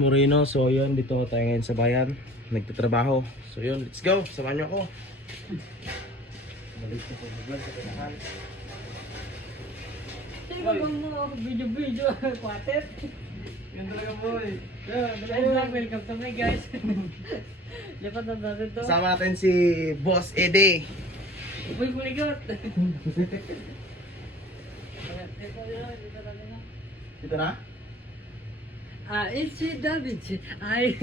Moreno, so yun, dito tayo ngayon sa bayan, nagtatrabaho. So yun, let's go, samahan nyo ako. Balik ko po sa pinahan. Sino ba mo? Video-video, quartet. Yan talaga po eh. Welcome to my guys. Lipat na natin to. Kasama natin si Boss Eddie. Uy, kuligot. Dito na? It's si David. Ay.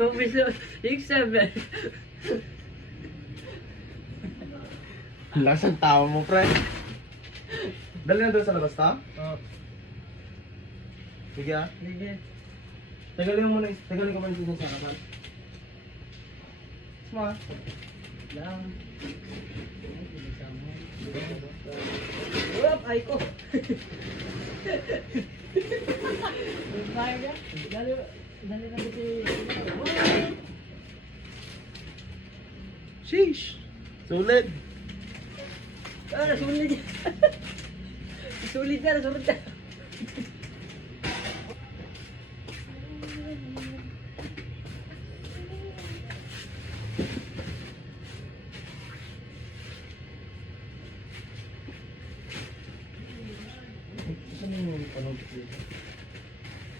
Officer X7. Ang lakas ang tawa mo, pre. Dali na doon sa labas ta? Oh. Sige ah. Sige. Tagalin mo muna, tagalin ka muna sa sasakapan. Sama. Lang. Urap, ay ko. Dali na dito. Sheesh. Sulit. Sulit. Sulit ka, sulit ka.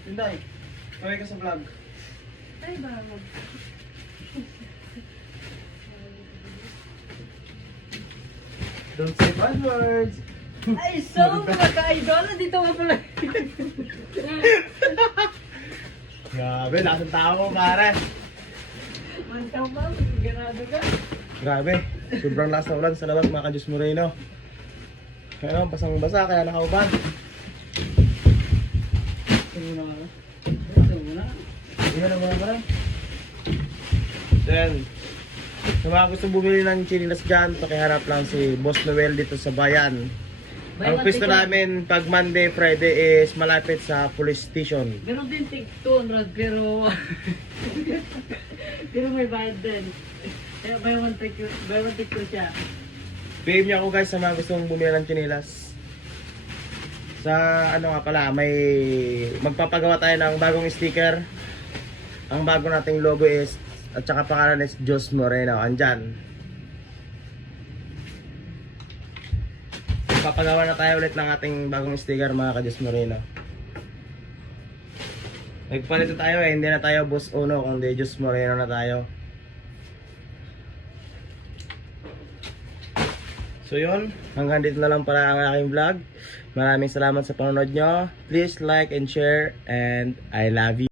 Tinday, kaway ka sa vlog. Ay, bago. Don't say bad words. Ay, so mga ka-idol, dito nga pala. Grabe, lasang tao mo, pare. Mantaw ba? Ganado ka? Grabe, sobrang lakas na ulan sa labas, mga ka-Diyos Moreno. Kaya basang-basa, kaya nakauban. Ito muna ka. Ito muna. Hindi na naman. Then, sa mga gusto bumili ng chinilas dyan, pakiharap lang si Boss Noel dito sa bayan. Ang pwesto namin pag Monday, Friday is malapit sa police station. Meron din tig 200 pero pero may bayad din. Kaya buy one take two siya. PM niyo ako guys sa mga gustong bumili ng chinilas. Sa ano nga pala, may magpapagawa tayo ng bagong sticker. Ang bago nating logo is at saka pangalan is Diyos Moreno. Andyan. Papagawa na tayo ulit ng ating bagong sticker, mga ka-Diyos Moreno. Nagpalit na tayo eh, hindi na tayo Boss Uno, kundi Diyos Moreno na tayo. So yun, hanggang dito na lang pala ang aking vlog. Maraming salamat sa panonood nyo. Please like and share, and I love you.